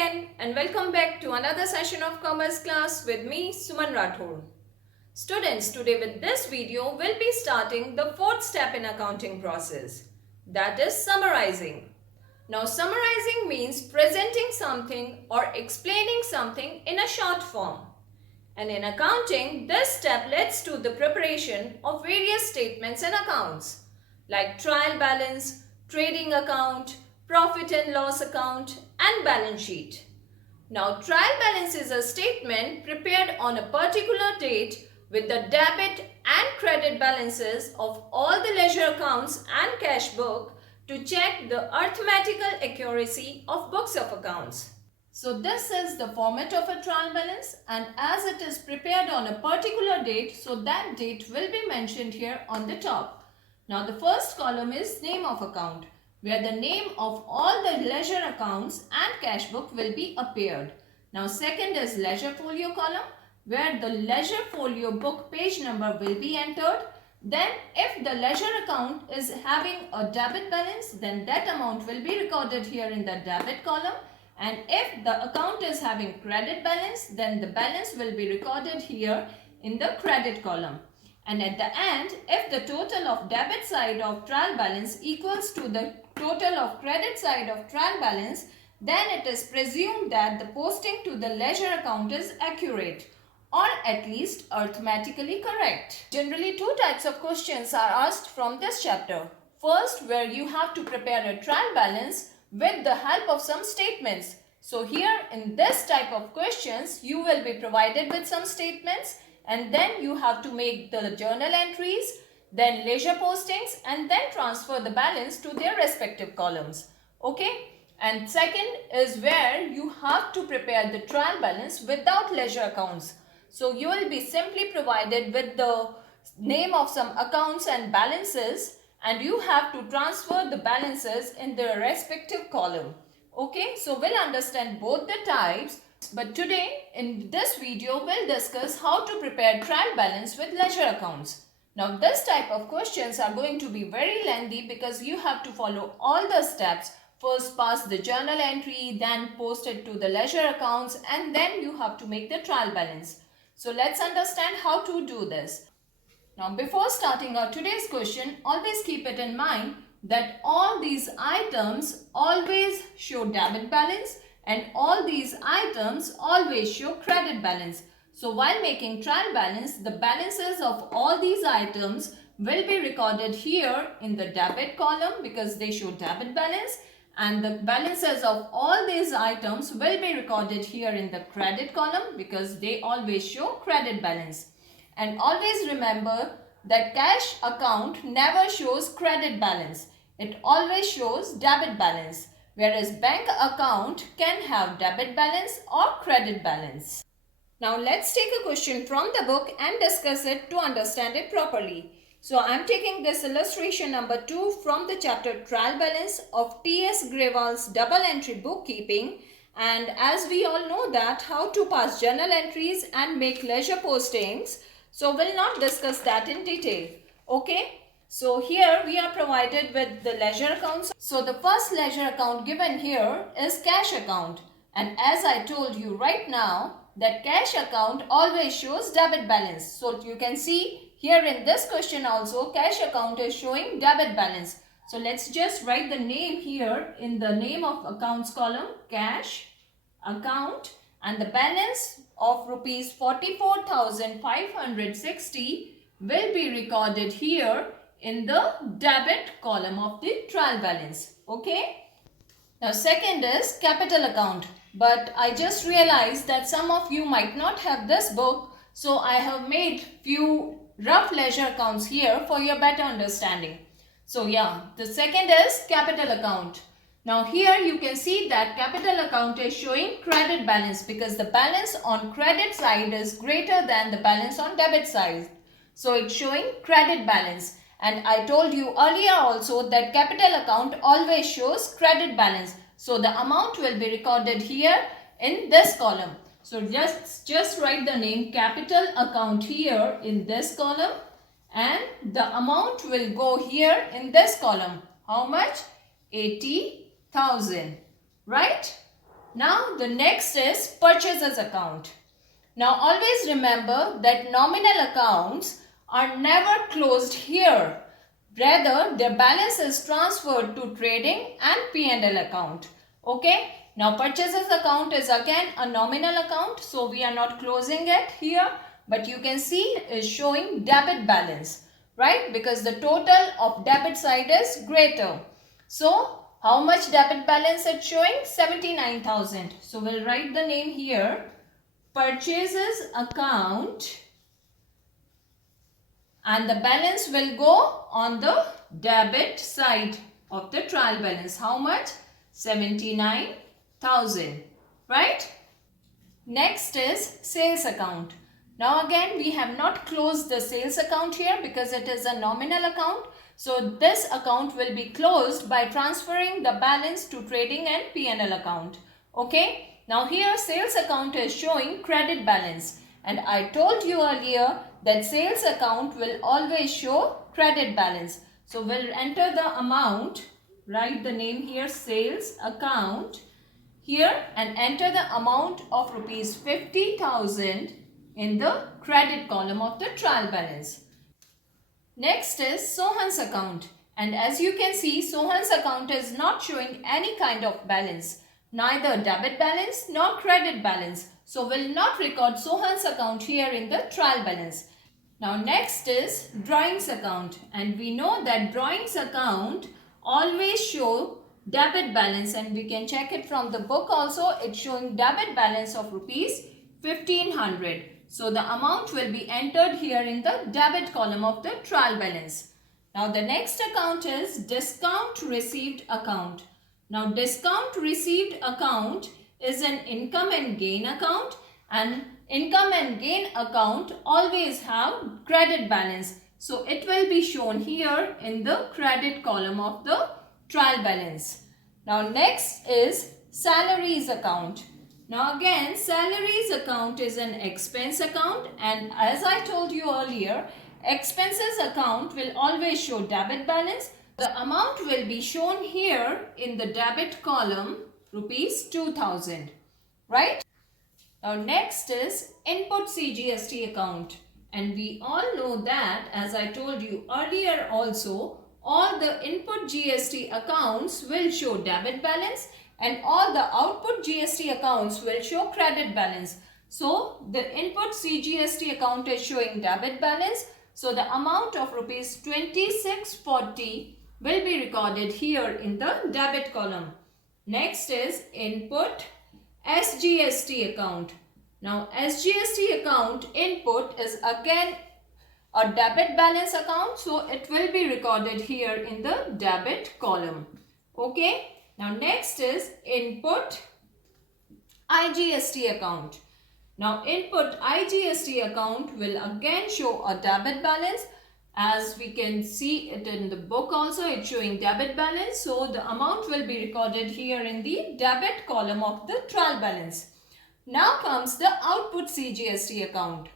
again and welcome back to another session of Commerce class with me Suman Rathore. Students, today with this video we'll be starting the fourth step in accounting process, that is summarizing. Now summarizing means presenting something or explaining something in a short form. And in accounting, this step leads to the preparation of various statements and accounts like trial balance, trading account, profit and loss account and balance sheet. Now trial balance is a statement prepared on a particular date with the debit and credit balances of all the ledger accounts and cash book to check the arithmetical accuracy of books of accounts. So this is the format of a trial balance, and as it is prepared on a particular date, so that date will be mentioned here on the top. Now the first column is name of account, where the name of all the ledger accounts and cash book will be appeared. Now second is ledger folio column, where the ledger folio book page number will be entered. Then if the ledger account is having a debit balance, then that amount will be recorded here in the debit column. And if the account is having credit balance, then the balance will be recorded here in the credit column. And at the end, if the total of debit side of trial balance equals to the total of credit side of trial balance, then it is presumed that the posting to the ledger account is accurate or at least arithmetically correct. Generally, two types of questions are asked from this chapter. First, where you have to prepare a trial balance with the help of some statements. So here in this type of questions, you will be provided with some statements and then you have to make the journal entries, then ledger postings and then transfer the balance to their respective columns. Okay? And second is where you have to prepare the trial balance without ledger accounts. So you will be simply provided with the name of some accounts and balances and you have to transfer the balances in their respective column. Okay, so we'll understand both the types, but today in this video we'll discuss how to prepare trial balance with ledger accounts. Now this type of questions are going to be very lengthy because you have to follow all the steps. First pass the journal entry, then post it to the ledger accounts and then you have to make the trial balance. So let's understand how to do this. Now before starting our today's question, always keep it in mind that all these items always show debit balance and all these items always show credit balance. So while making trial balance, the balances of all these items will be recorded here in the debit column because they show debit balance, and the balances of all these items will be recorded here in the credit column because they always show credit balance. And always remember that cash account never shows credit balance. It always shows debit balance, whereas bank account can have debit balance or credit balance. Now let's take a question from the book and discuss it to understand it properly. So I am taking this illustration number 2 from the chapter Trial Balance of T.S. Grewal's Double Entry Bookkeeping. And as we all know that how to pass journal entries and make ledger postings, so we'll not discuss that in detail. Okay, so here we are provided with the ledger accounts. So the first ledger account given here is cash account. And as I told you right now that cash account always shows debit balance. So you can see here in this question also cash account is showing debit balance. So let's just write the name here in the name of accounts column, cash account, and the balance of rupees 44,560 will be recorded here in the debit column of the trial balance. Okay. Now second is capital account, but I just realized that some of you might not have this book, so I have made few rough ledger accounts here for your better understanding. So yeah, the second is capital account. Now here you can see that capital account is showing credit balance because the balance on credit side is greater than the balance on debit side. So it's showing credit balance. And I told you earlier also that capital account always shows credit balance. So the amount will be recorded here in this column. So just write the name capital account here in this column and the amount will go here in this column. How much? 80,000. Right? Now the next is purchases account. Now always remember that nominal accounts are never closed here. Rather, their balance is transferred to trading and P&L account. Okay. Now purchases account is again a nominal account. So we are not closing it here. But you can see is showing debit balance. Right. Because the total of debit side is greater. So how much debit balance it's showing? 79,000. So we'll write the name here. Purchases account, and the balance will go on the debit side of the trial balance. How much? 79,000. Right? Next is sales account. Now again we have not closed the sales account here because it is a nominal account. So this account will be closed by transferring the balance to trading and P&L account. Okay. Now here sales account is showing credit balance, and I told you earlier that sales account will always show credit balance. So we'll enter the amount, write the name here sales account here, and enter the amount of rupees 50,000 in the credit column of the trial balance. Next is Sohan's account, and as you can see Sohan's account is not showing any kind of balance. Neither debit balance nor credit balance. So we'll not record Sohan's account here in the trial balance. Now next is drawings account, and we know that drawings account always show debit balance, and we can check it from the book also. It's showing debit balance of rupees 1500. So the amount will be entered here in the debit column of the trial balance. Now the next account is discount received account. Now discount received account is an income and gain account, and income and gain account always have credit balance. So it will be shown here in the credit column of the trial balance. Now next is salaries account. Now again salaries account is an expense account, and as I told you earlier, expenses account will always show debit balance. The amount will be shown here in the debit column, rupees 2000, right? Now next is input CGST account, and we all know that, as I told you earlier also, all the input GST accounts will show debit balance and all the output GST accounts will show credit balance. So the input CGST account is showing debit balance. So the amount of rupees 2640 will be recorded here in the debit column. Next is input SGST account. Now SGST account input is again a debit balance account, so it will be recorded here in the debit column. Okay. Now next is input IGST account. Now input IGST account will again show a debit balance. As we can see it in the book also, it's showing debit balance. So the amount will be recorded here in the debit column of the trial balance. Now comes the output CGST account.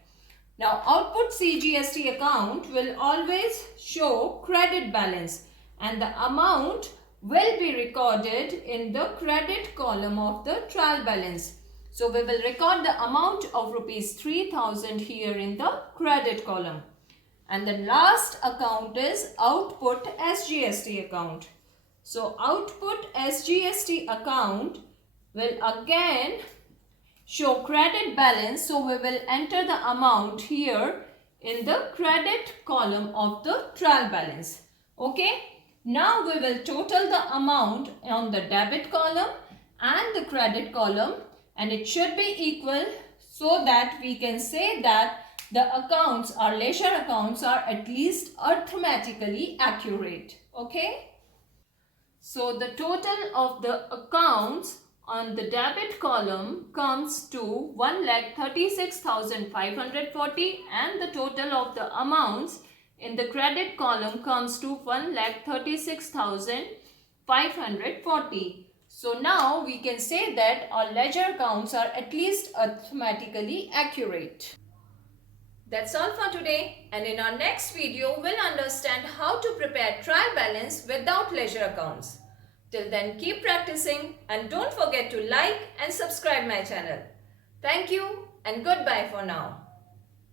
Now output CGST account will always show credit balance, and the amount will be recorded in the credit column of the trial balance. So we will record the amount of rupees 3000 here in the credit column. And the last account is output SGST account. So output SGST account will again show credit balance. So we will enter the amount here in the credit column of the trial balance. Okay. Now we will total the amount on the debit column and the credit column, and it should be equal so that we can say that the accounts or leisure accounts are at least arithmetically accurate. Okay. So the total of the accounts on the debit column comes to 1,36,540, and the total of the amounts in the credit column comes to 1,36,540. So now we can say that our ledger accounts are at least arithmetically accurate. That's all for today, and in our next video we'll understand how to prepare trial balance without ledger accounts. Till then, keep practicing and don't forget to like and subscribe my channel. Thank you and goodbye for now.